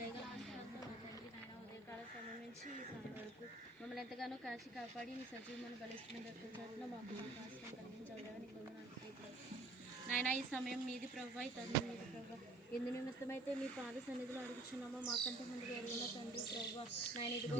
దయగల ఆశీర్వాదంతో మా తండ్రి నాయన ఉదయకాల సమయం నుంచి ఈ సమయం వరకు మమ్మల్ని ఎంతగానో కాచి కాపాడి మీ సజీవమైన బలిష్టమైన రక్తం చాటున మాకు ఆశ్రయం కలిగించాలి నీకు వందనాలు నాయన. ఈ సమయం మీది ప్రభావ, ఈ తండ్రి మీది ప్రభావ. ఎందు నిమిత్తమైతే మీ పాద సన్నిధిలో అడుగుచున్నామో మాకంటే ముందుగా ఎరువున్న తండ్రి ప్రభావ. నాయన ఇదిగో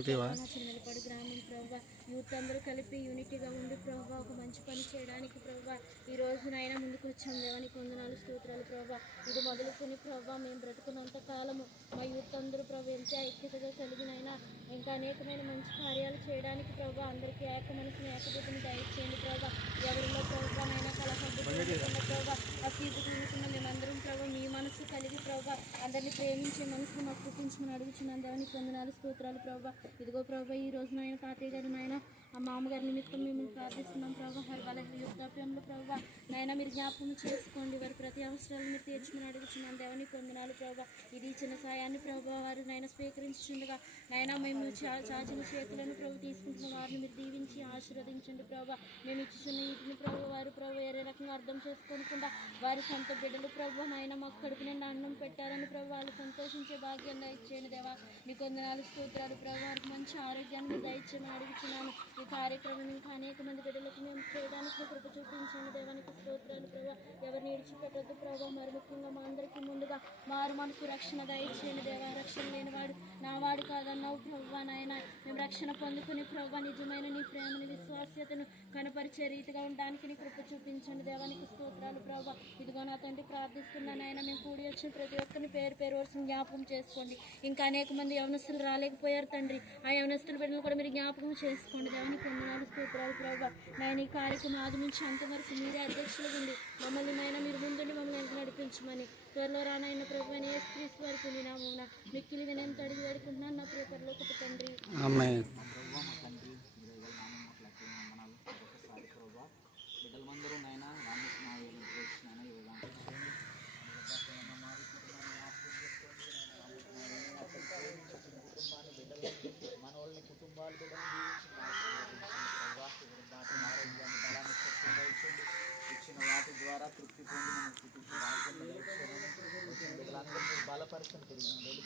చిన్నలపాడు గ్రామం ప్రభావ, యూత్ అందరూ కలిపి యూనిటీగా ఉండి ప్రభావ ఒక మంచి పని చేయడానికి ప్రభావ ఈ రోజు నాయన ముందుకు వచ్చాం దేవానికి వందనాలు స్తోత్రాలు ప్రభావ. ఇది మొదలుకొని ప్రభావ మేము బ్రతుకున్నంత కాలము మా యూత్ అందరూ ప్రభావ ఎంత ఐక్యతగా కలిగినైనా ఇంకా అనేకమైన మంచి కార్యాలు చేయడానికి ప్రభావ అందరికీ ఏక మనసుని ఏకబుద్ధిని దయచేయండి ప్రభావ. ఎవరిలో ప్రభావ నైనా కలహబుద్ధి ప్రభావ అసీపు కూడుకున్న మేమందరం ప్రభావ మీ మనసు కలిగి ప్రభావ అందరినీ ప్రేమించే మనసును మాకు పుట్టించమని అడుగుచున్నాను దేవానికి వందనాలు స్తోత్రాలు ప్రభావ. ఇదిగో ప్రభావ ఈ రోజు నాయన తాతయ్య గారు నాయన ఆ మామగారి నిమిత్తం మేము ప్రార్థిస్తున్నాం ప్రభావ. వాళ్ళ యుద్ధాప్యంలో ప్రభావ నాయన మీరు జ్ఞాపకం చేసుకోండి, వారి ప్రతి అవసరాలు మీరు తీర్చమని అడుగుచున్నాను దేవానికి వందనాలు ప్రభావ. ఇది చిన్న సాయాన్ని ప్రభావ వారు నాయన స్వీకరించుండగా నాయన మేము చాచిన చేతులను ప్రభు తీసుకుంటున్న వారిని మీరు దీవించి ఆశీర్వదించండి ప్రభావ. మేము ఇచ్చిన వీటిని ప్రభు వారు ప్రభు వేరే రకంగా అర్థం చేసుకోకుండా వారి సొంత బిడ్డలు ప్రభు నాయన మాకు కడుపు నిండా అన్నం పెట్టారని ప్రభు వాళ్ళు సంతోషించే భాగ్యంగా ఇచ్చేయండి దేవా. మీకు వందనాలు స్తోత్రాలు ప్రభు. వారికి మంచి ఆరోగ్యాన్ని మీరు దయచేయమని అడుగుతున్నాను. ఈ కార్యక్రమం ఇంకా అనేక మంది బిడ్డలకు మేము చేయడానికి కృప చూపించండి దేవానికి స్తోత్రాలు ప్రభావ. ఎవరిని విడిచిపెట్టద్దు ప్రభావ. మరి ముఖ్యంగా మా అందరికీ ముందుగా మారు మనసు రక్షణ దయచేయండి దేవా. రక్షణ లేనివాడు నా వాడు కాదన్నావు ప్రభావ నాయన. మేము రక్షణ పొందుకుని ప్రభావ నిజమైన నీ ప్రేమని విశ్వాస్యతను కనపరిచే రీతిగా ఉండడానికి నీ కృప చూపించండి దేవానికి స్తోత్రాలు ప్రభావ. ఇదిగో నా తండ్రి ప్రార్థిస్తున్నాను ఆయన. మేము కూడి వచ్చిన ప్రతి ఒక్కరిని పేరు పేరు వరుసను జ్ఞాపకం చేసుకోండి. ఇంకా అనేక మంది యవనస్తులు రాలేకపోయారు తండ్రి. ఆ యవనస్తుల బిడ్డలు కూడా మీరు జ్ఞాపకం చేసుకోండి దేవానికి వందనాలు స్తోత్రాలు ప్రభావ. నాయన ఈ కార్యక్రమం ఆది నుంచి అంతవరకు మీరే అధ్యక్షులుగా ఉండి మమ్మల్ని నాయన మీరు ముందుండి మమ్మల్ని ఎంత నడిపించమని త్వరలో రానైన ప్రభు అని యేసుక్రీస్తు వారికి నీ నామమున మిక్కిలి వినయం తడిగి వేడుకుంటున్నాను నా ప్రియ పరలోకపు తండ్రి. బిడ్డలందరూ నాయన మన వాళ్ళని కుటుంబాలు ఆరోగ్యాన్ని బలాన్ని శక్తి ఇచ్చిన వాటి ద్వారా తృప్తి పొంది మన కుటుంబ బిడ్డలందరూ బలపరచని తిరిగి